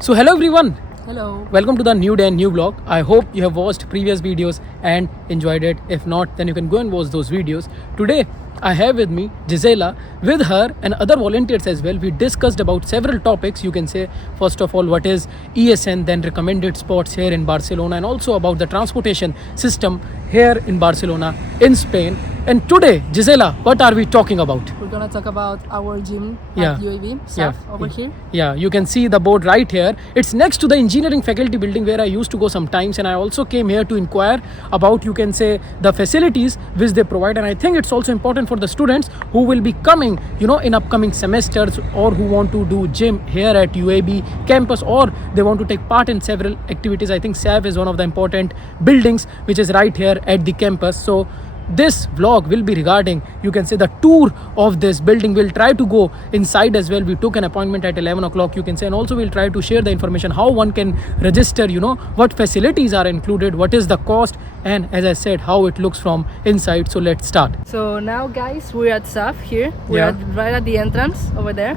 So hello everyone, Hello. welcome to the new day and new vlog. I hope you have watched previous videos and enjoyed it. If not, then you can go and watch those videos. Today I have with me Gisela. With her and other volunteers as well, we discussed about several topics. You can say first of all what is ESN, then recommended spots here in Barcelona, and also about the transportation system here in Barcelona in Spain. And today, Gisela, what are we talking about? We're gonna talk about our gym Yeah. at UAB SAF over here. Yeah, you can see the board right here. It's next to the engineering faculty building where I used to go sometimes, and I also came here to inquire about, you can say, the facilities which they provide. And I think it's also important for the students who will be coming, in upcoming semesters, or who want to do gym here at UAB campus, or they want to take part in several activities. I think SAF is one of the important buildings which is right here at the campus. So this vlog will be regarding, you can say, the tour of this building. We'll try to go inside as well. We took an appointment at 11 o'clock, you can say, and also we'll try to share the information how one can register, what facilities are included, what is the cost, and as I said, how it looks from inside. So let's start. So now guys, we're at SAF here. We're Yeah. right at the entrance over there.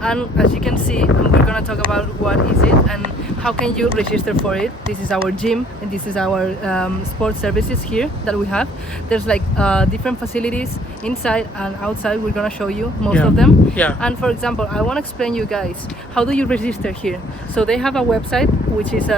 And as you can see, we're gonna talk about what is it and how can you register for it. This is our gym and this is our sports services here that we have. There's like different facilities inside and outside. We're gonna show you most Yeah. of them. Yeah. And for example, I want to explain you guys how do you register here. So they have a website which is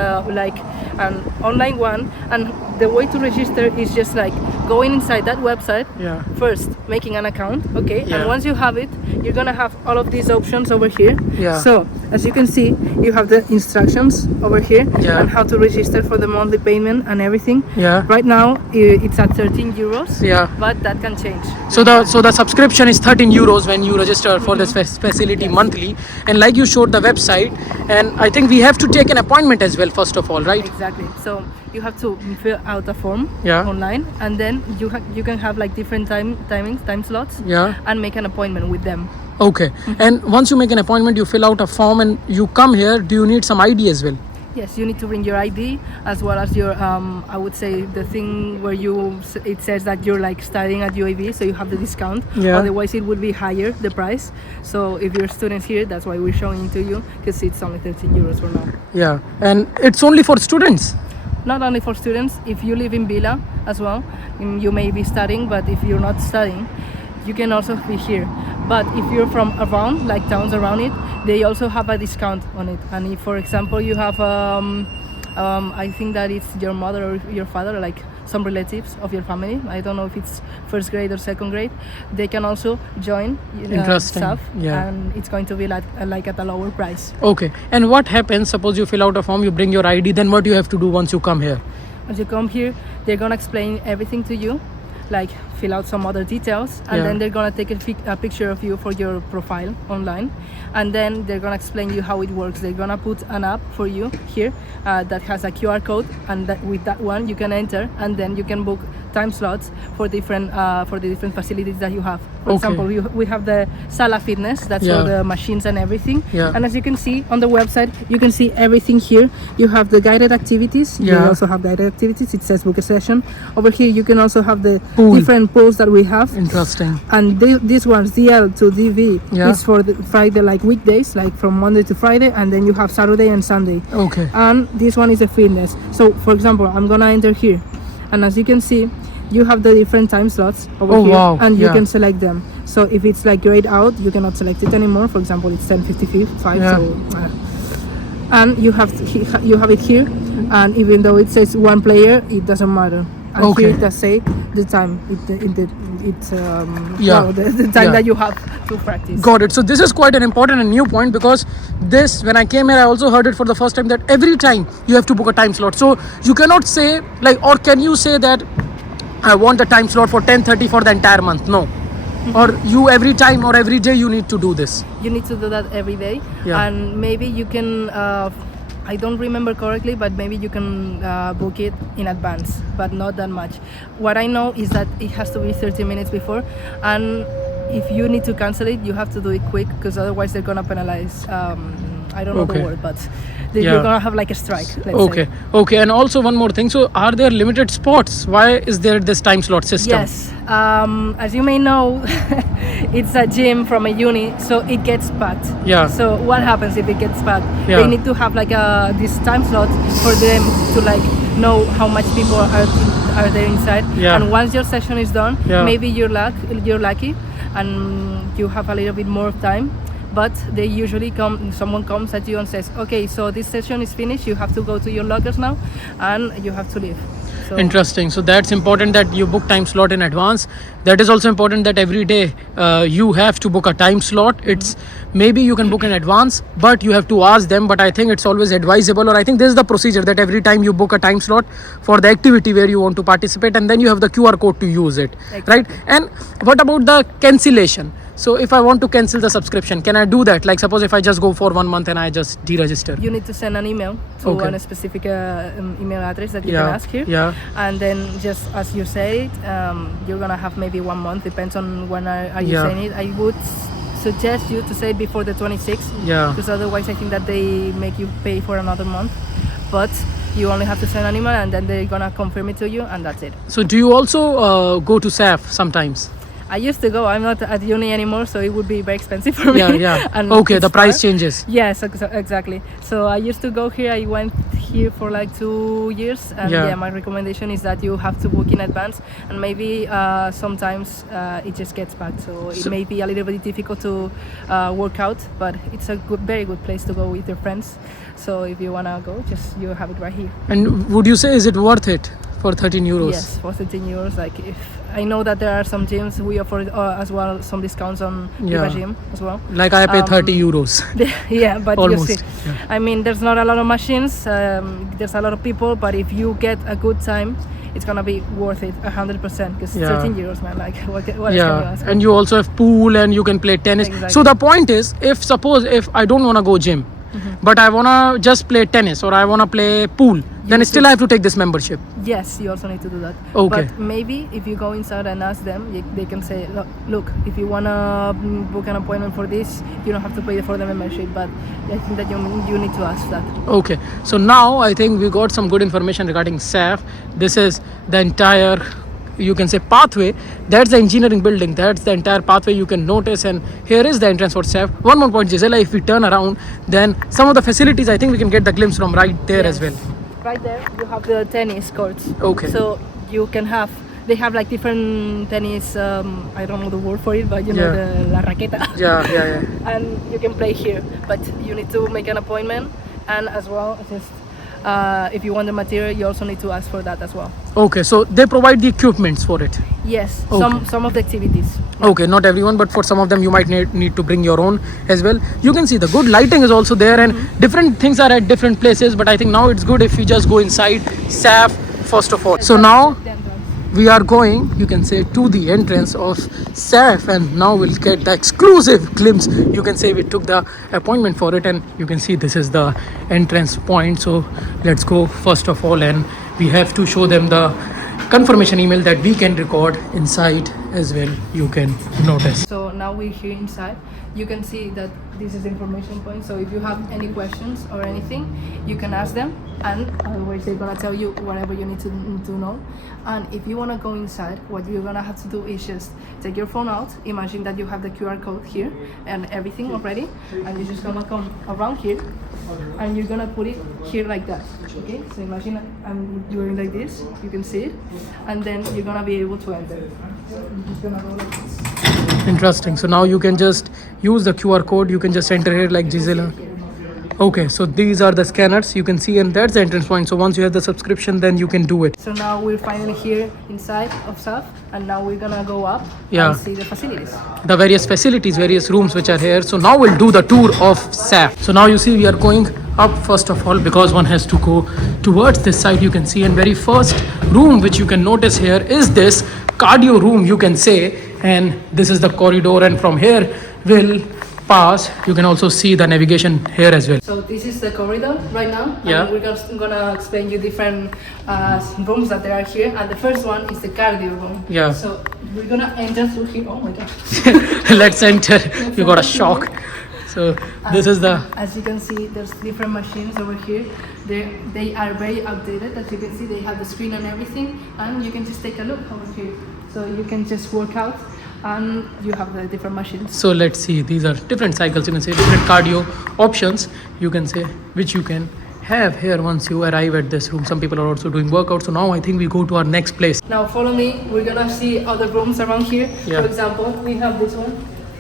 like an online one, and the way to register is just like going inside that website. Yeah. First making an account, okay, Yeah. and once you have it, you're gonna have all of these options over here. Yeah. So as you can see, you have the instructions over here Yeah. and how to register for the monthly payment and everything. Yeah. Right now it's at 13 euros. Yeah. But that can change. So the subscription is 13 euros when you register for this facility monthly, and like you showed the website, and I think we have to take an appointment as well first of all, right? Exactly. So you have to fill out a form Yeah. online, and then you can have like different time slots. Yeah. And make an appointment with them. Okay. And once you make an appointment, you fill out a form and you come here. Do you need some ID as well? Yes, you need to bring your ID as well as your I would say the thing where it says that you're like studying at UAB, so you have the discount. Yeah. Otherwise, it would be higher the price. So if you're students here, that's why we're showing it to you, because it's only 13 euros for now. Yeah. And it's only for students. Not only for students. If you live in Villa as well, you may be studying, but if you're not studying, you can also be here. But if you're from around, like towns around it, they also have a discount on it. And if, for example, you have, I think that it's your mother or your father, like some relatives of your family, I don't know if it's first grade or second grade, they can also join Interesting. SAF, Yeah. and it's going to be like at a lower price. Okay. And what happens? Suppose you fill out a form, you bring your ID. Then what do you have to do once you come here? As you come here, they're gonna explain everything to you, like fill out some other details, and Yeah. then they're gonna take a picture of you for your profile online, and then they're gonna explain you how it works. They're gonna put an app for you here that has a QR code, and with that one you can enter, and then you can book time slots for the different facilities that you have. For Okay. example, we have the Sala Fitness, that's Yeah. for the machines and everything. Yeah. And as you can see on the website, you can see everything here. You have the guided activities. You Yeah. also have guided activities. It says book a session. Over here you can also have the Pool. different pools that we have. Interesting. And these ones, DL to DV, Yeah. is for the Friday, like weekdays, like from Monday to Friday, and then you have Saturday and Sunday. Okay. And this one is a fitness. So for example, I'm gonna enter here, and as you can see, you have the different time slots over Oh, here, wow. and you Yeah. can select them. So if it's like grayed out, you cannot select it anymore. For example, it's 10:55. Yeah. So and you have it here, and even though it says one player, it doesn't matter. And Okay. here it does say the time. Yeah. The time Yeah. that you have to practice. Got it. So this is quite an important and new point, because this, when I came here, I also heard it for the first time that every time you have to book a time slot. So you cannot say like, or can you say that I want a time slot for 10:30 for the entire month? No. Or you every time or every day you need to do this. You need to do that every day. Yeah. And maybe you can I don't remember correctly, but maybe you can book it in advance, but not that much. What I know is that it has to be 30 minutes before, and if you need to cancel it, you have to do it quick, because otherwise they're gonna penalize I don't know Okay. the word, but Yeah. you're gonna have like a strike. Let's Okay, say. okay, and also one more thing. So, are there limited spots? Why is there this time slot system? Yes. As you may know, it's a gym from a uni, so it gets packed. Yeah. So what happens if it gets packed? Yeah. They need to have like this time slot for them to like know how much people are there inside. Yeah. And once your session is done, Yeah. maybe you're lucky, and you have a little bit more time. But they usually someone comes at you and says, okay, so this session is finished, you have to go to your lockers now and you have to leave. So Interesting. So that's important that you book time slot in advance. That is also important that every day you have to book a time slot. It's maybe you can book in advance, but you have to ask them. But I think it's always advisable, or I think this is the procedure that every time you book a time slot for the activity where you want to participate, and then you have the QR code to use it, right? And what about the cancellation? So if I want to cancel the subscription, can I do that? Like suppose if I just go for 1 month and I just deregister. you need to send an email to Okay. a specific email address that you Yeah, can ask here. yeah. And then just as you say it, you're gonna have maybe 1 month, depends on when are you Yeah. saying it. I would suggest you to say it before the 26th, Yeah. because otherwise I think that they make you pay for another month. But you only have to send an email and then they're gonna confirm it to you, and that's it. So do you also go to SAF sometimes? I used to go. I'm not at uni anymore, so it would be very expensive for me. Yeah, yeah. And Okay, it's the price far. changes. Yes, exactly. So I used to go here. I went here for like 2 years, and Yeah. yeah, my recommendation is that you have to book in advance, and maybe sometimes it just gets packed. So it may be a little bit difficult to work out, but it's a very good place to go with your friends. So if you wanna go, just you have it right here. And would you say is it worth it for 13 euros? Yes, for 13 euros. Like if I know that there are some gyms we offer as well some discounts on Yeah. Viva Gym as well. Like I pay 30 euros. Yeah, but Almost, you see, yeah. I mean, there's not a lot of machines. There's a lot of people, but if you get a good time, it's gonna be worth it 100%. Because Yeah. 13 euros, man. Like what else can you Yeah, ask? and you also have pool and you can play tennis. Exactly. So the point is, if suppose if I don't wanna go gym, but I wanna just play tennis or I wanna play pool, then need still to- I have to take this membership. Yes, you also need to do that. Okay. But maybe if you go inside and ask them, they can say, look, if you wanna book an appointment for this, you don't have to pay for the membership. But I think that you need to ask that. Okay, so now I think we got some good information regarding SAF. This is the entire, you can say, pathway. That's the engineering building. That's the entire pathway you can notice. And here is the entrance for SAF. One more point, Gisela, if we turn around, then some of the facilities, I think we can get the glimpse from right there as Yes. well. Right there, you have the tennis courts. Okay. So you can have, they have like different tennis, I don't know the word for it, but you know, Yeah. the la raqueta. Yeah, yeah, yeah. And you can play here, but you need to make an appointment, and as well, just if you want the material, you also need to ask for that as well. Okay, so they provide the equipments for it. Yes, Okay. some of the activities. Okay, not everyone, but for some of them you might need to bring your own as well. You can see the good lighting is also there, and different things are at different places, but I think now it's good if we just go inside SAF first of all. So now we are going, you can say, to the entrance of SAF, and now we'll get the exclusive glimpse. You can say we took the appointment for it, and you can see this is the entrance point. So let's go first of all, and we have to show them the confirmation email that we can record inside as well. You can notice. So now we're here inside. You can see that this is the information point. So if you have any questions or anything, you can ask them, and otherwise they're gonna tell you whatever you need to know. And if you wanna go inside, what you're gonna have to do is just take your phone out. Imagine that you have the QR code here and everything already, and you're just gonna come around here, and you're gonna put it here like that. Okay? So imagine I'm doing like this. You can see it, and then you're gonna be able to enter. So you're just gonna go like this. Interesting. So now you can just use the QR code. You can just enter here like Gisela. Okay, so these are the scanners you can see, and that's the entrance point. So once you have the subscription, then you can do it. So now we're finally here inside of SAF, and now we're gonna go up Yeah. and see the facilities. The various facilities, various rooms which are here. So now we'll do the tour of SAF. So now you see we are going up first of all, because one has to go towards this side. You can see, and very first room which you can notice here is this cardio room, you can say, and this is the corridor, and from here we'll pass. You can also see the navigation here as well. So this is the corridor right now. Yeah. And we're gonna explain you different rooms that there are here. And the first one is the cardio room. Yeah. So we're gonna enter through here. Oh my god. Let's enter. You got a shock. So this is the As you can see, there's different machines over here. They are very outdated. As you can see, they have the screen and everything, and you can just take a look over here. So you can just work out, and you have the different machines. So let's see, these are different cycles, you can say different cardio options, you can say, which you can have here once you arrive at this room. Some people are also doing workouts. So now I think we go to our next place. Now follow me. We're gonna see other rooms around here. Yeah. For example, we have this one.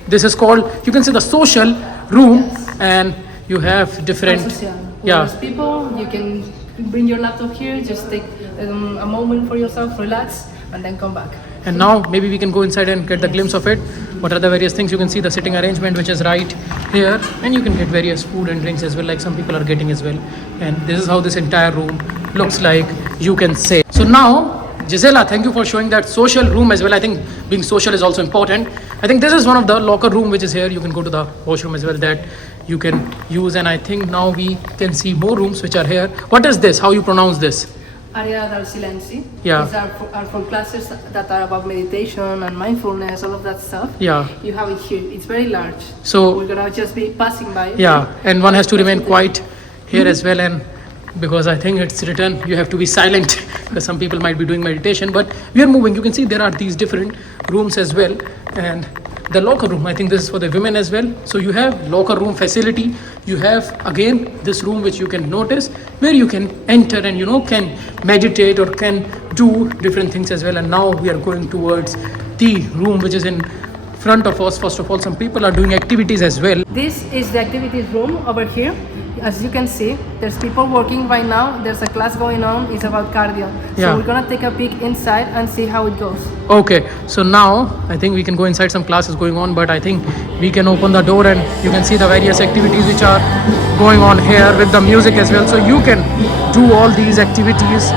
This is called, you can say, the social room, and you have different, Social. yeah, There's people. You can bring your laptop here. Just take a moment for yourself, relax, and then come back. and now maybe we can go inside and get the glimpse of it. What are the various things? You can see the sitting arrangement, which is right here, and you can get various food and drinks as well, like some people are getting as well. And this is how this entire room looks like, you can say. So now, Gisela, thank you for showing that social room as well. I think being social is also important. I think this is one of the locker room which is here. You can go to the washroom as well, that you can use. And I think now we can see more rooms which are here. What is this? How you pronounce this? Area del Silenci. Yeah. These are for classes that are about meditation and mindfulness, all of that stuff. Yeah. You have it here. It's very large. So we're gonna just be passing by. yeah, and one has to remain quiet here as well, and because I think it's written you have to be silent because some people might be doing meditation, but we are moving. You can see there are these different rooms as well, and the locker room, I think this is for the women as well. So you have locker room facility. You have again this room which you can notice where you can enter and can meditate or can do different things as well. And now we are going towards the room which is in front of us. First of all, some people are doing activities as well. This is the activities room over here. As you can see, there's people working right now. There's a class going on. It's about cardio. Yeah. So we're gonna take a peek inside and see how it goes. Okay, so now I think we can go inside. Some classes going on, but I think we can open the door and you can see the various activities which are going on here with the music as well. So you can do all these activities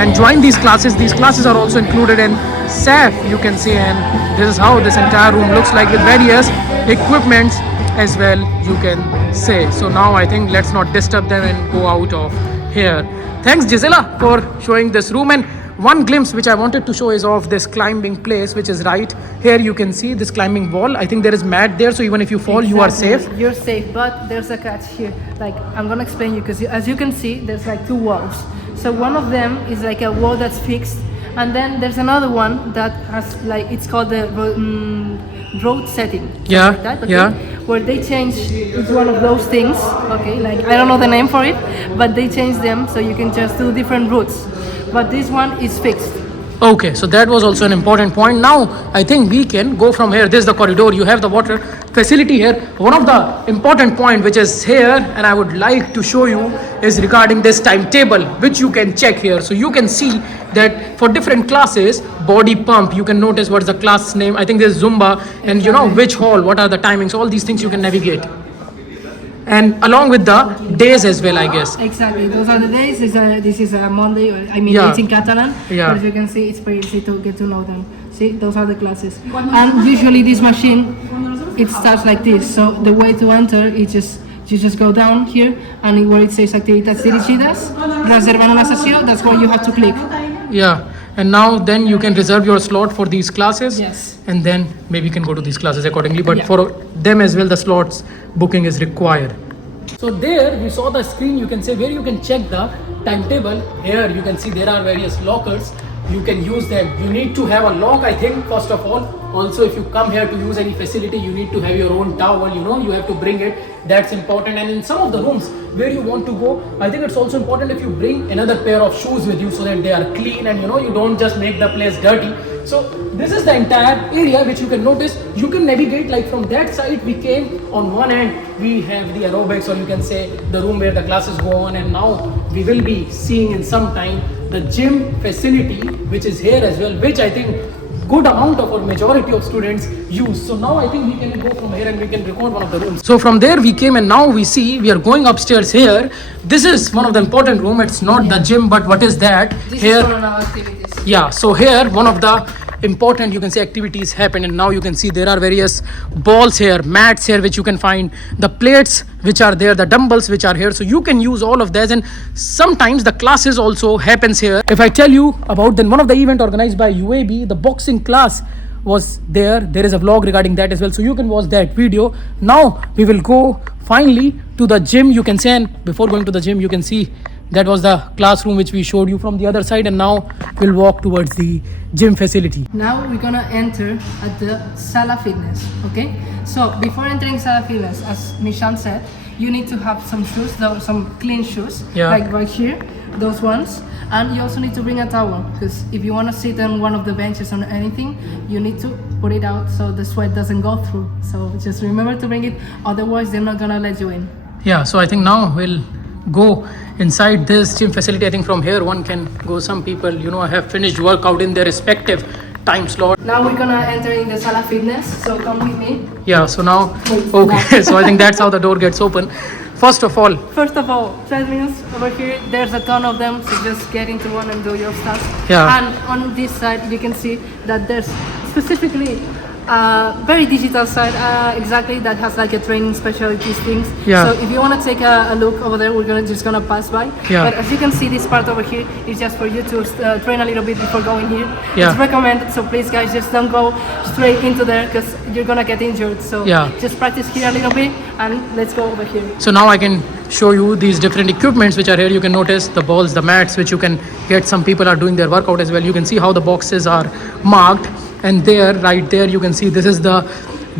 and join these classes. These classes are also included in SAF, you can see, and this is how this entire room looks like with various equipments as well, you can say. So now I think let's not disturb them and go out of here. Thanks Gisela for showing this room. And one glimpse which I wanted to show is of this climbing place which is right here. You can see this climbing wall. I think there is mat there, so even if you fall, you are safe. You're safe, but there's a catch here. Like, I'm gonna explain you, because as you can see, there's like two walls. So one of them is like a wall that's fixed, and then there's another one that has like, it's called the road setting. Yeah, Like that, okay? yeah. Where they change, it's one of those things, okay? Like, I don't know the name for it, but they change them so you can just do different routes. But this one is fixed. Okay, so that was also an important point. Now I think we can go from here. This is the corridor. You have the water facility here. One of the important point which is here, and I would like to show you, is regarding this timetable which you can check here. So you can see that for different classes, body pump, you can notice what's the class name. I think there's Zumba, and which hall, what are the timings, all these things you can navigate. And along with the days as well, I guess. Exactly, those are the days. This is a Monday, Yeah. it's in Catalan. Yeah. But as you can see, it's very easy to get to know them. See, those are the classes. And usually this machine, it starts like this. So the way to enter is you just go down here, and where it says activitats dirigidas, reservar una sessió, that's where you have to click. Yeah, and now then you can reserve your slot for these classes. Yes. And then maybe you can go to these classes accordingly, but Yeah. for them as well, the slots booking is required. So there we saw the screen, you can say, where you can check the timetable. Here you can see there are various lockers. You can use them. You need to have a lock, I think, first of all. Also, if you come here to use any facility, you need to have your own towel, you have to bring it. That's important. And in some of the rooms where you want to go, I think it's also important if you bring another pair of shoes with you so that they are clean and you don't just make the place dirty. So this is the entire area which you can notice. You can navigate, like from that side we came on one end, we have the aerobics, or you can say the room where the classes go on, and now we will be seeing in some time the gym facility which is here as well, which I think good amount of or majority of students use. So now I think we can go from here and we can record one of the rooms. So from there we came, and now we see we are going upstairs here. This is one of the important room. It's not the gym, but what is that? This Here, is for our activities. yeah, so here one of the important, you can say, activities happen, and now you can see there are various balls here, mats here which you can find, the plates which are there, the dumbbells which are here, so you can use all of this. And sometimes the classes also happens here. If I tell you about then one of the event organized by UAB, the boxing class was there. There is a vlog regarding that as well, so you can watch that video. Now we will go finally to the gym, you can say. And before going to the gym, you can see that was the classroom which we showed you from the other side, and now we'll walk towards the gym facility. Now we're gonna enter at the Sala Fitness, okay? So before entering Sala Fitness, as Nishan said, you need to have some shoes, some clean shoes, Yeah. like right here, those ones. And you also need to bring a towel, because if you want to sit on one of the benches or anything, you need to put it out so the sweat doesn't go through. So just remember to bring it, otherwise they're not gonna let you in. Yeah, so I think now we'll go inside this gym facility. I think from here one can go. Some people, have finished workout in their respective time slot. Now we're gonna enter in the Sala Fitness, so come with me. Yeah, so now, okay, so I think that's how the door gets open. First of all, Treadmills over here, there's a ton of them, so just get into one and do your stuff. Yeah. And on this side, you can see that there's specifically a very digital side, exactly, that has like a training specialties things. Yeah. So if you want to take a look over there, we're just gonna pass by. Yeah. But as you can see, this part over here is just for you to train a little bit before going here. Yeah. It's recommended, so please guys, just don't go straight into there because you're gonna get injured. So Yeah. just practice here a little bit and let's go over here. so now I can show you these different equipments which are here. You can notice the balls, the mats, which you can get. Some people are doing their workout as well. You can see how the boxes are marked, and there, right there, you can see this is the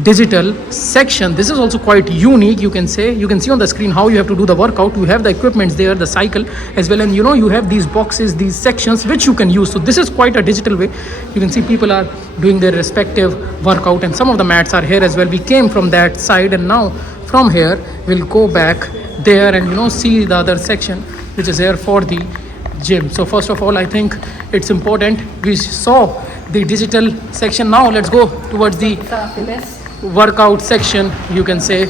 digital section. This is also quite unique, you can say. You can see on the screen how you have to do the workout. You have the equipments there, the cycle as well, and you have these boxes, these sections which you can use. So this is quite a digital way. You can see people are doing their respective workout, and some of the mats are here as well. We came from that side, and now from here we'll go back there and see the other section which is here for the gym. So first of all, I think it's important we saw the digital section. Now let's go towards the Sala Fitness. workout section, you can say.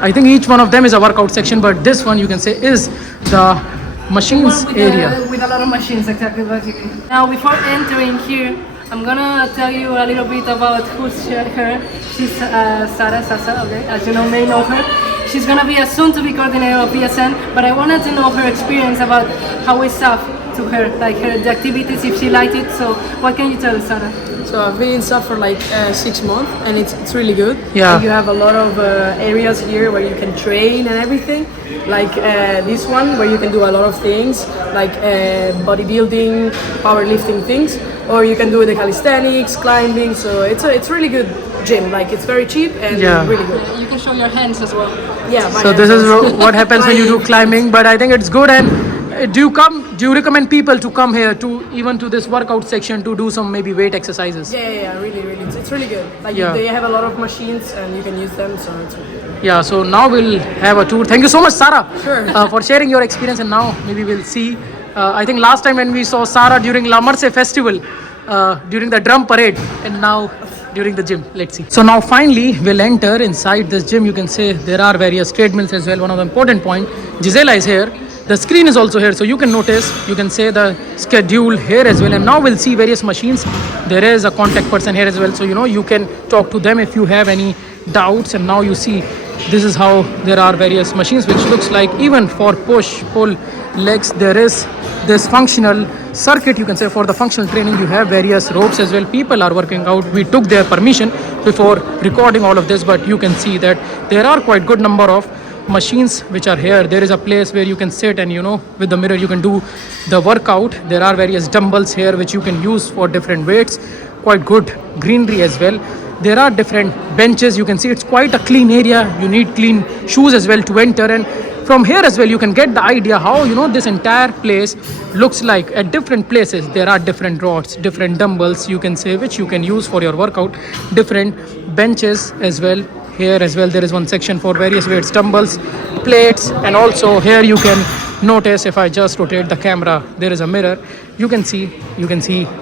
I think each one of them is a workout section, but this one, you can say, is the machines With area. with a lot of machines, exactly. Now, before entering here, I'm gonna tell you a little bit about who's her. She's Sarah Sasa, okay? As you may know her. She's gonna be a soon-to-be coordinator of PSN, but I wanted to know her experience about how is SAF to her, like the activities, if she liked it. So, what can you tell us, Sarah? So I've been in SAF for like 6 months, and it's really good. Yeah. And you have a lot of areas here where you can train and everything. Like this one where you can do a lot of things, like bodybuilding, powerlifting things, or you can do the calisthenics, climbing. So it's really good gym. Like it's very cheap and Yeah. really good. You can show your hands as well. Yeah. So this is what happens when you do climbing, but I think it's good. And do you recommend people to come here to even to this workout section to do some maybe weight exercises? Yeah, really. It's really good. Like Yeah. they have a lot of machines and you can use them, so it's really good. Yeah, so now we'll have a tour. Thank you so much, Sarah, Sure. for sharing your experience. And now maybe we'll see. I think last time when we saw Sarah during La Marse festival, during the drum parade, and now during the gym. Let's see. So now finally we'll enter inside this gym. You can say there are various treadmills as well. One of the important point, Gisela is here. The screen is also here, so you can notice, you can say the schedule here as well. And now we'll see various machines. There is a contact person here as well, so you can talk to them if you have any doubts. And now you see this is how there are various machines, which looks like even for push pull legs there is this functional circuit, you can say. For the functional training you have various ropes as well. People are working out. We took their permission before recording all of this, but you can see that there are quite good number of machines which are here. There is a place where you can sit and with the mirror you can do the workout. There are various dumbbells here which you can use for different weights. Quite good greenery as well. There are different benches. You can see it's quite a clean area. You need clean shoes as well to enter, and from here as well you can get the idea how this entire place looks like. At different places there are different rods, different dumbbells, you can say, which you can use for your workout. Different benches as well. Here as well there is one section for various weights, dumbbells, plates, and also here you can notice, if I just rotate the camera, there is a mirror. You can see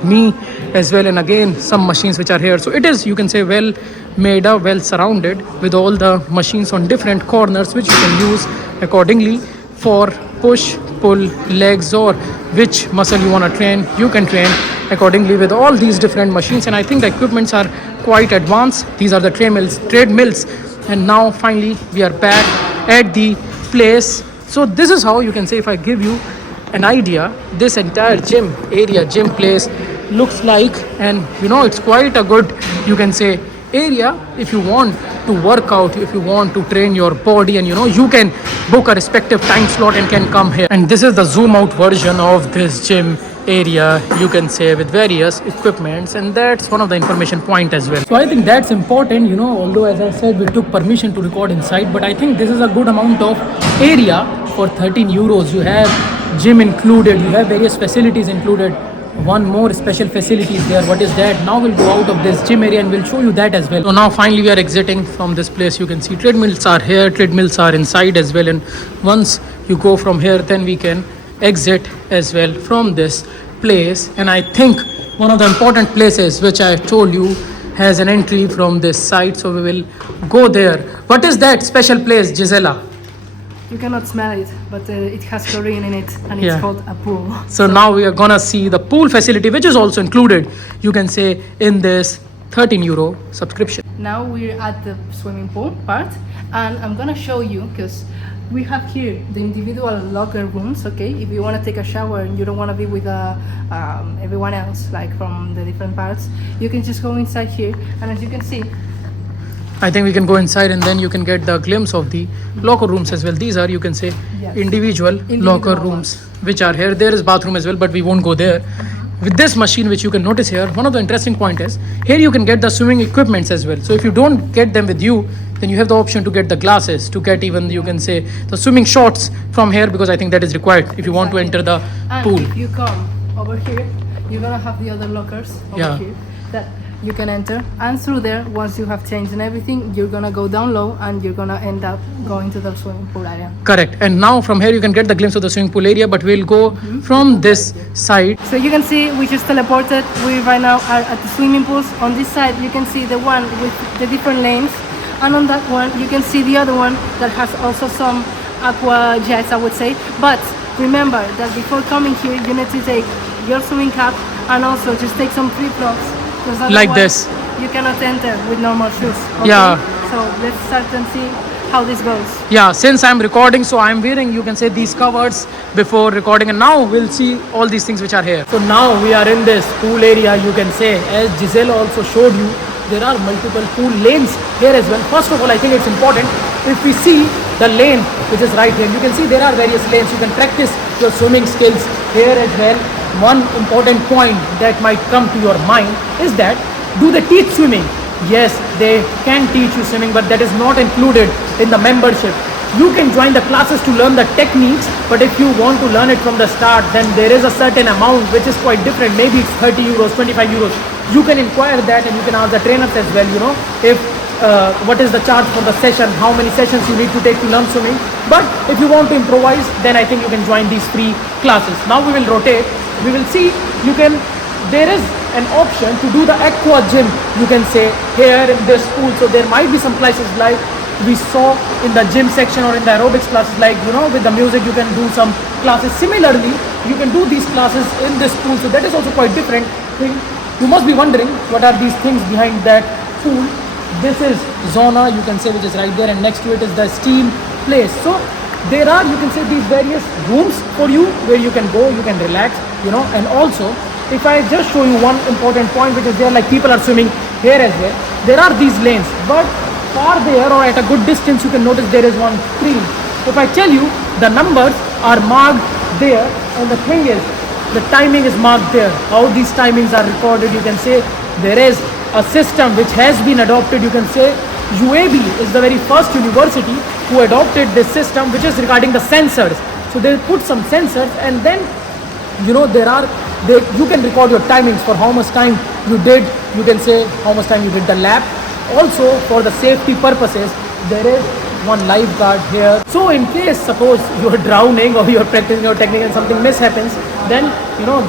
me as well, and again some machines which are here. So it is, you can say, well made up, well surrounded with all the machines on different corners, which you can use accordingly for push pull legs, or which muscle you want to train. You can train accordingly with all these different machines, and I think the equipments are quite advanced. These are the treadmills. And now finally we are back at the place. So this is how you can say, if I give you an idea, this entire gym area, gym place looks like, and it's quite a good, you can say, area if you want to work out, if you want to train your body, and you can book a respective time slot and can come here. And this is the zoom out version of this gym area, you can say, with various equipments, and that's one of the information point as well. So I think that's important, although as I said we took permission to record inside, but I think this is a good amount of area for 13 euros. You have gym included, you have various facilities included. One more special facility is there. What is that? Now we'll go out of this gym area and we'll show you that as well. So now finally we are exiting from this place. You can see treadmills are here, treadmills are inside as well, and once you go from here then we can exit as well from this place. And I think one of the important places which I told you has an entry from this side, so we will go there. What is that special place, Gisela? You cannot smell it, but it has chlorine in it, and Yeah. it's called a pool. So now we are gonna see the pool facility, which is also included, you can say, in this 13 euro subscription. Now we're at the swimming pool part, and I'm gonna show you, because we have here the individual locker rooms. Okay, if you want to take a shower and you don't want to be with everyone else, like from the different parts, you can just go inside here, and as you can see, I think we can go inside and then you can get the glimpse of the locker rooms as well. These are, you can say, Yes. individual locker rooms which are here. There is bathroom as well, but we won't go there. With this machine, which you can notice here, one of the interesting point is here you can get the swimming equipments as well. So if you don't get them with you, then you have the option to get the glasses, to get even, you can say, the swimming shorts from here, because I think that is required if you want to enter the and pool. if you come over here, you're gonna have the other lockers over Yeah. here that you can enter, and through there, once you have changed and everything, you're gonna go down low and you're gonna end up going to the swimming pool area. Correct. And now from here you can get the glimpse of the swimming pool area, but we'll go from this side. So you can see we just teleported. We right now are at the swimming pools. On this side you can see the one with the different lanes, and on that one you can see the other one that has also some aqua jets, I would say. But remember that before coming here you need to take your swimming cap and also just take some flip-flops, because Like otherwise this. you cannot enter with normal shoes. Okay? Yeah. So let's start and see how this goes. Yeah, since I'm recording, so I'm wearing, you can say, these covers before recording, and now we'll see all these things which are here. So now we are in this pool area, you can say. As Giselle also showed you, there are multiple pool lanes here as well. First of all, I think it's important, if we see the lane which is right here, you can see there are various lanes. You can practice your swimming skills here as well. One important point that might come to your mind is that, do they teach swimming? Yes, they can teach you swimming, but that is not included in the membership. You can join the classes to learn the techniques, but if you want to learn it from the start, then there is a certain amount which is quite different. Maybe it's 30 euros, 25 euros. You can inquire that, and you can ask the trainers as well, if what is the charge for the session, how many sessions you need to take to learn swimming. But if you want to improvise, then I think you can join these free classes. Now we will rotate. We will see, there is an option to do the aqua gym, you can say, here in this pool. So there might be some places like we saw in the gym section or in the aerobics classes, like with the music you can do some classes. Similarly, you can do these classes in this pool, so that is also quite different thing. You must be wondering what are these things behind that pool. This is sauna, you can say, which is right there, and next to it is the steam place. So there are, you can say, these various rooms for you where you can go, you can relax, and also if I just show you one important point, which is there, like people are swimming here as well. There are these lanes, but far there or at a good distance you can notice there is one screen. If I tell you, the numbers are marked there, and the thing is, the timing is marked there. How these timings are recorded, you can say, there is a system which has been adopted. You can say UAB is the very first university who adopted this system, which is regarding the sensors. So they put some sensors, and then you can record your timings for how much time you did. You can say how much time you did the lap. Also, for the safety purposes, there is one lifeguard here. So in case, suppose you are drowning or you are practicing your technique and something mishappens, then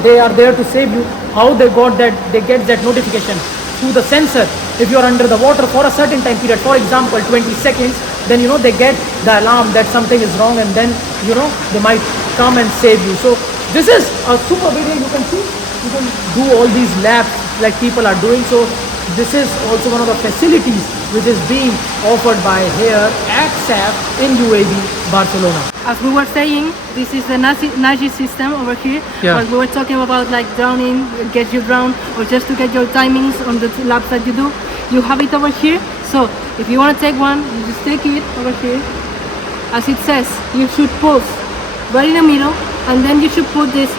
they are there to save you. How they got that? They get that notification through the sensor. If you are under the water for a certain time period, for example 20 seconds, then they get the alarm that something is wrong, and then they might come and save you. So this is a super video. You can see, you can do all these laps like people are doing. So this is also one of the facilities which is being offered by here at SAF in UAB Barcelona. As we were saying, this is the Nazi system over here. Yeah. But we were talking about like drowning, get you drown, or just to get your timings on the laps that you do. You have it over here. So if you want to take one, you just take it over here. As it says, you should pause right in the middle, and then you should put this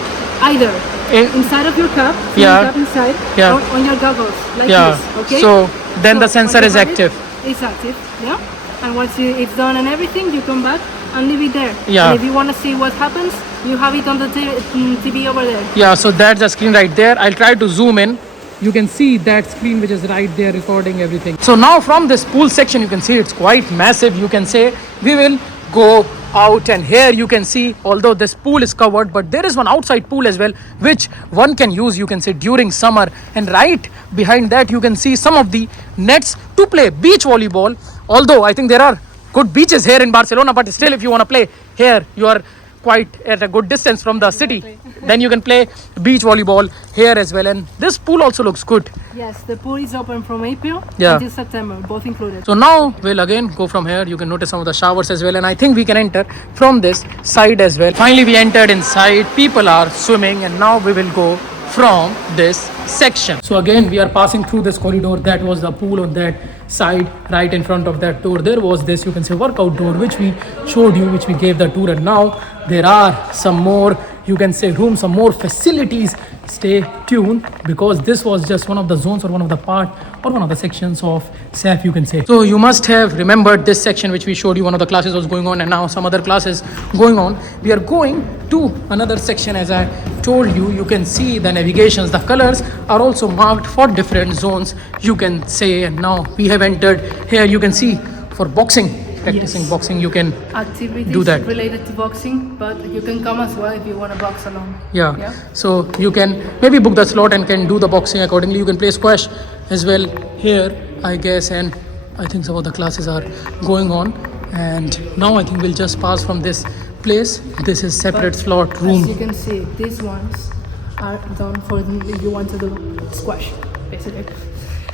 either inside of your cup, Yeah. your cup inside, Yeah. or on your goggles, like Yeah. this. Okay. So then the So sensor when you is have it, active. It's active, yeah. And once it's done and everything, you come back and leave it there. Yeah. And if you want to see what happens, you have it on the TV over there. Yeah, so that's the screen right there. I'll try to zoom in. You can see that screen which is right there recording everything. So now from this pool section, you can see it's quite massive. You can say we will go out, and here you can see, although this pool is covered, but there is one outside pool as well which one can use, you can say, during summer. And right behind that you can see some of the nets to play beach volleyball. Although I think there are good beaches here in Barcelona, but still if you want to play here, you are quite at a good distance from the city, then you can play beach volleyball here as well. And this pool also looks good. Yes, the pool is open from April Yeah. until September, both included. So now we'll again go from here. You can notice some of the showers as well, and I think we can enter from this side as well. Finally we entered inside. People are swimming, and now we will go from this section. So again we are passing through this corridor. That was the pool on that side. Right in front of that door there was this, you can say, workout door which we showed you, which we gave the tour. And now there are some more, you can say, rooms, some more facilities. Stay tuned, because this was just one of the zones or one of the part or one of the sections of SAF, you can say. So you must have remembered this section which we showed you. One of the classes was going on, and now some other classes going on. We are going to another section. As I told you, you can see the navigations, the colors are also marked for different zones, you can say. And now we have entered here. You can see for boxing, practicing Yes. boxing, you can Activities do that. related to boxing, but you can come as well if you want to box alone. Yeah. So you can maybe book the slot and can do the boxing accordingly. You can play squash as well here, I guess. And I think some of the classes are going on. And now I think we'll just pass from this place. This is separate slot As you room. can see, these ones are done for if you want to do squash, basically.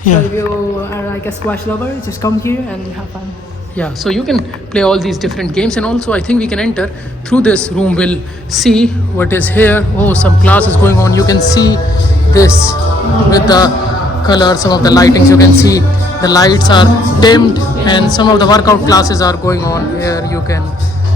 Yeah. So if you are like a squash lover, just come here and have fun. Yeah, so you can play all these different games. And also I think we can enter through this room. We'll see what is here. Oh, some classes going on. You can see this with the color, some of the lightings. You can see the lights are dimmed, and some of the workout classes are going on here, you can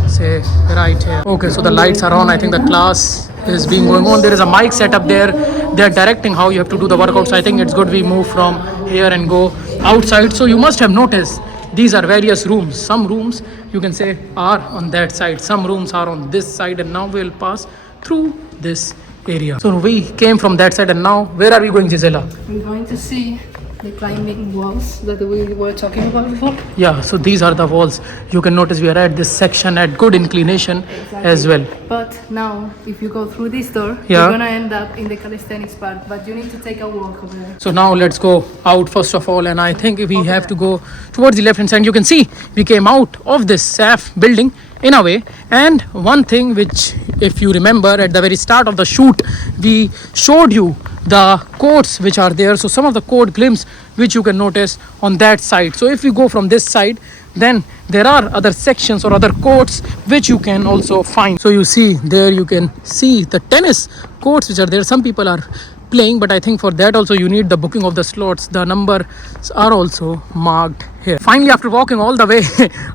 say, right here. Okay, so the lights are on. I think the class is being going on. There is a mic set up there. They're directing how you have to do the workouts. I think it's good we move from here and go outside. So you must have noticed these are various rooms. Some rooms, you can say, are on that side, some rooms are on this side, and now we'll pass through this area. So we came from that side, and now where are we going, Gisela? We're going to see the climbing walls that we were talking about before. Yeah, so these are the walls. You can notice we are at this section at good inclination as well. But now, if you go through this door, Yeah. you're gonna end up in the calisthenics part. But you need to take a walk over there. So now let's go out first of all, and I think we have to go towards the left hand side. You can see we came out of this SAF building in a way. And one thing which, if you remember, at the very start of the shoot we showed you the codes which are there. So some of the code glimpse which you can notice on that side. So if you go from this side, then there are other sections or other courts which you can also find. So you see there, you can see the tennis courts which are there. Some people are playing, but I think for that also you need the booking of the slots. The numbers are also marked here. Finally, after walking all the way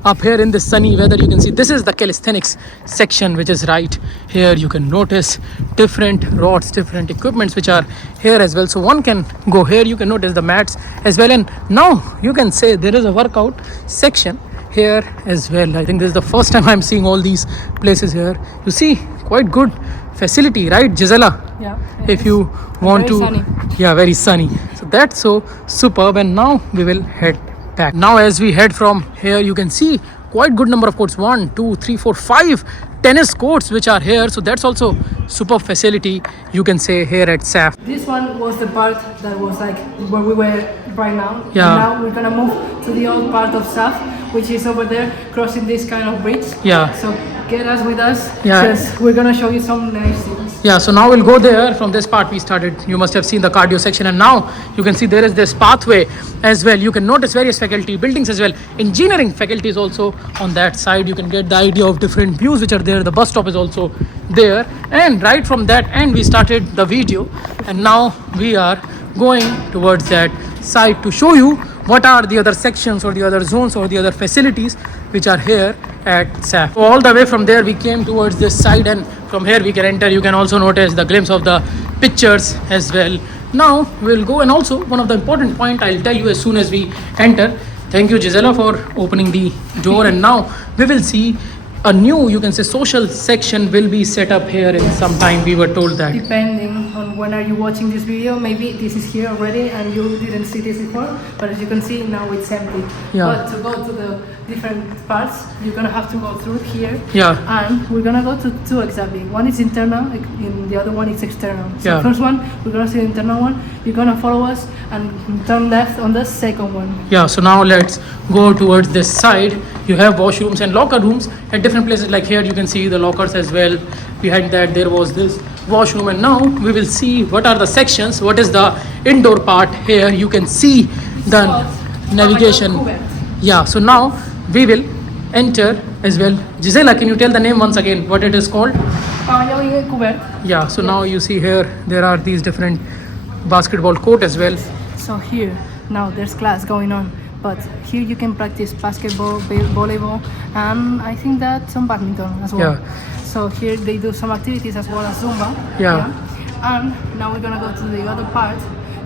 up here in this sunny weather, you can see this is the calisthenics section which is right here. You can notice different rods, different equipments which are here as well. So one can go here. You can notice the mats as well. And now you can say there is a workout section here as well. I think this is the first time I'm seeing all these places here. You see, quite good facility, right, Gisela? Yeah. If you want Very to sunny. Yeah, very sunny. So that's so superb. And now we will head back. Now as we head from here, you can see quite good number of courts. 1 2 3 4 5 tennis courts which are here. So that's also super facility, you can say, here at SAF. This one was the part that was like where we were right now. Yeah. And now we're gonna move to the old part of SAF, which is over there, crossing this kind of bridge. Yeah. So get us with us. Yeah. Because we're gonna show you some nice things. Yeah, so now we'll go there. From this part we started, you must have seen the cardio section, and now you can see there is this pathway as well. You can notice various faculty buildings as well. Engineering faculty is also on that side. You can get the idea of different views which are there. The bus stop is also there, and right from that end we started the video, and now we are going towards that side to show you what are the other sections or the other zones or the other facilities which are here at SAF. So all the way from there we came towards this side, and from here we can enter. You can also notice the glimpse of the pictures as well. Now we'll go, and also one of the important point I'll tell you as soon as we enter. Thank you, Gisela, for opening the door, and now we will see a new, you can say, social section will be set up here in some time. We were told that. Depending on when are you watching this video, maybe this is here already and you didn't see this before, but as you can see now it's empty. Yeah. But to go to the different parts, you're gonna have to go through here. Yeah. And we're gonna go to two exactly. One is internal, and the other one is external. So Yeah. first one, we're gonna see the internal one. You're gonna follow us and turn left on the second one. Yeah, so now let's go towards this side. You have washrooms and locker rooms at different places. Like here you can see the lockers as well. Behind that there was this washroom, and now we will see what are the sections, what is the indoor part. Here you can see the navigation. Yeah, so now we will enter as well. Gisela, can you tell the name once again what it is called? Yeah, so now you see here there are these different basketball court as well. So here, now there's class going on, but here you can practice basketball, volleyball, and I think that some badminton as well. Yeah. So here they do some activities as well as Zumba. Yeah. And now we're gonna go to the other part.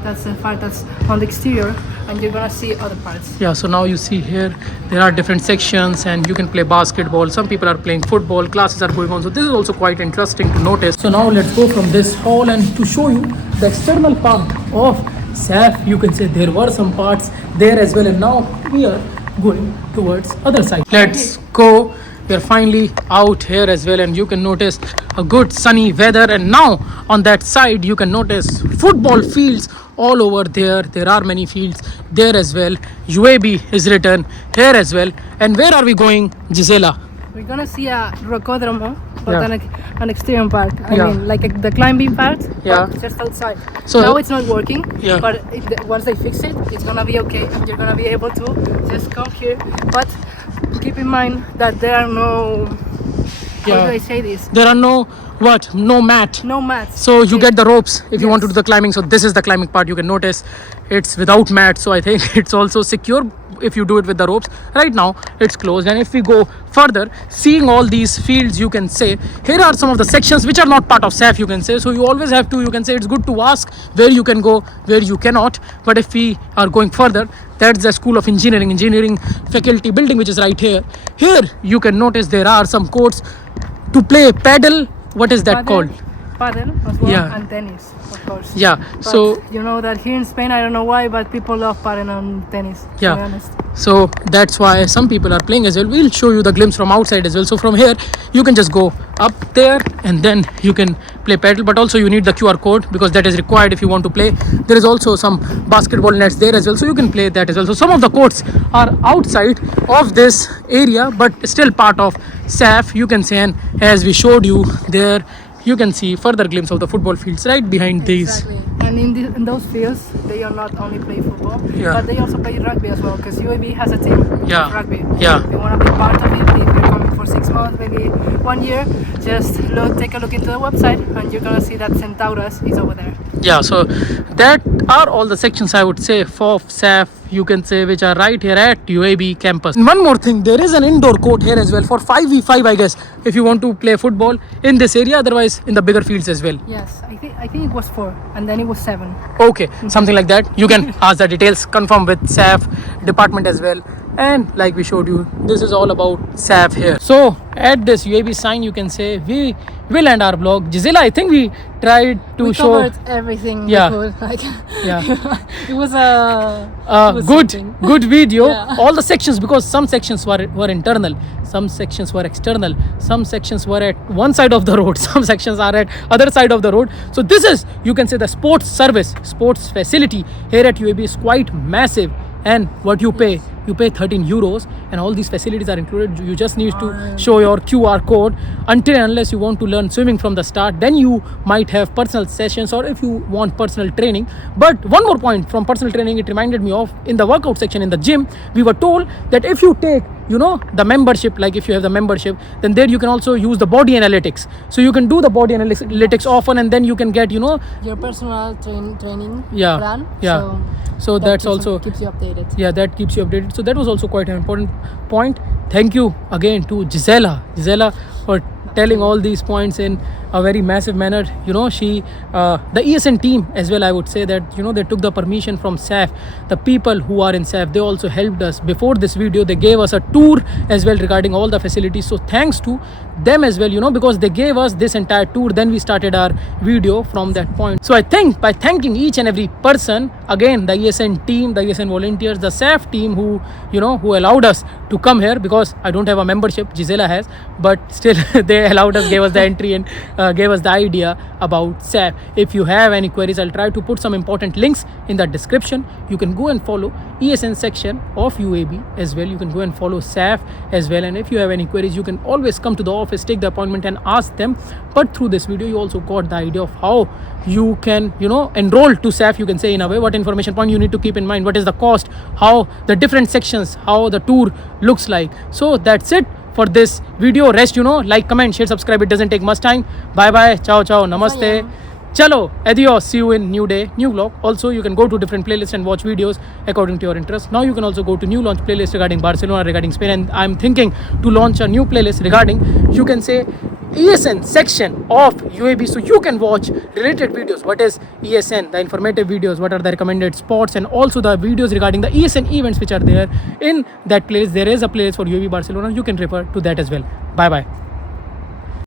That's the part that's on the exterior, and you're gonna see other parts. Yeah, so now you see here there are different sections, and you can play basketball. Some people are playing football, classes are going on. So this is also quite interesting to notice. So now let's go from this hall and to show you the external part of SAF. You can say there were some parts there as well, and now we are going towards other side. Let's go. We are finally out here as well, and you can notice a good sunny weather, and now on that side you can notice football fields all over there. There are many fields there as well. UAB is written here as well. And where are we going, Gisela? We're gonna see a rocódromo, but Yeah. an exterior part. I Yeah. mean, like the climbing part, Yeah. but just outside. So- now it's not working, Yeah. but once they fix it, it's gonna be okay, and you're gonna be able to just come here. But keep in mind that there are no. How Yeah. do I say this? There are no mat. No mats. So you get the ropes if you want to Yes. do the climbing. So this is the climbing part. You can notice it's without mat. So I think it's also secure if you do it with the ropes. Right now it's closed. And if we go further, seeing all these fields, you can say here are some of the sections which are not part of SAF, you can say. So you always have to, you can say, it's good to ask where you can go, where you cannot. But if we are going further, that's the School of Engineering faculty building, which is right here. Here you can notice there are some courts to play paddle. What is that called? Paddle as well, Yeah. and tennis, of course. Yeah. But So you know that here in Spain, I don't know why, but people love paddle and tennis. To be yeah, honest. so that's why some people are playing as well. We'll show you the glimpse from outside as well. So from here you can just go up there, and then you can play paddle, but also you need the QR code because that is required if you want to play. There is also some basketball nets there as well, so you can play that as well. So some of the courts are outside of this area, but still part of SAF, you can say. And as we showed you there, you can see further glimpse of the football fields right behind these. Exactly. And in those fields, they are not only play football, Yeah. but they also play rugby as well. Because UAB has a team Yeah. of rugby. Yeah. If you want to be part of it, if you're coming for 6 months, maybe 1 year, just take a look into the website, and you're gonna see that Centauras is over there. Yeah, so that are all the sections, I would say, for SAF, you can say, which are right here at UAB campus. And one more thing, there is an indoor court here as well for 5v5, I guess, if you want to play football in this area, otherwise in the bigger fields as well. Yes, I think it was 4, and then it was 7. Okay, something like that. You can ask the details, confirm with SAF department as well. And like we showed you, this is all about SAF here. So at this UAB sign, you can say we will end our vlog. Gisela, I think we tried to We show covered everything. Yeah. We could. Like, Yeah. it was a good video. Yeah. All the sections, because some sections were internal, some sections were external, some sections were at one side of the road, some sections are at other side of the road. So this is, you can say, the sports service, sports facility here at UAB is quite massive. And what you pay, you pay 13 euros, and all these facilities are included. You just need to show your QR code. Until and unless you want to learn swimming from the start, then you might have personal sessions, or if you want personal training. But one more point from personal training, it reminded me of in the workout section in the gym, we were told that if you take, you know, the membership, like if you have the membership, then there you can also use the body analytics. So you can do the body analytics often, and then you can get, you know, your personal training Yeah, plan. yeah. So that that's also keeps you updated. Yeah, that keeps you updated. So that was also quite an important point. Thank you again to Gisela for telling all these points in a very massive manner. You know, she the ESN team as well, I would say that, you know, they took the permission from SAF. The people who are in SAF, they also helped us. Before this video, they gave us a tour as well regarding all the facilities. So thanks to them as well, you know, because they gave us this entire tour, then we started our video from that point. So I think by thanking each and every person, again, the ESN team, the ESN volunteers, the SAF team who, you know, who allowed us to come here, because I don't have a membership, Gisela has, but still they allowed us, gave us the entry, and gave us the idea about SAF. If you have any queries, I'll try to put some important links in the description. You can go and follow ESN section of UAB as well. You can go and follow SAF as well, and if you have any queries, you can always come to the office, take the appointment and ask them. But through this video, you also got the idea of how you can, you know, enroll to SAF, you can say, in a way, what information point you need to keep in mind, what is the cost, how the different sections, how the tour looks like. So that's it for this video. Rest, you know, like, comment, share, subscribe. It doesn't take much time. Bye bye, ciao ciao, namaste, chalo, adios, see you in new day, new vlog. Also, you can go to different playlists and watch videos according to your interest. Now you can also go to new launch playlist regarding Barcelona, regarding Spain, and I'm thinking to launch a new playlist regarding, you can say, ESN section of UAB, so you can watch related videos. What is ESN, the informative videos, what are the recommended spots, and also the videos regarding the ESN events which are there in that playlist. There is a playlist for UAB Barcelona, you can refer to that as well. Bye bye.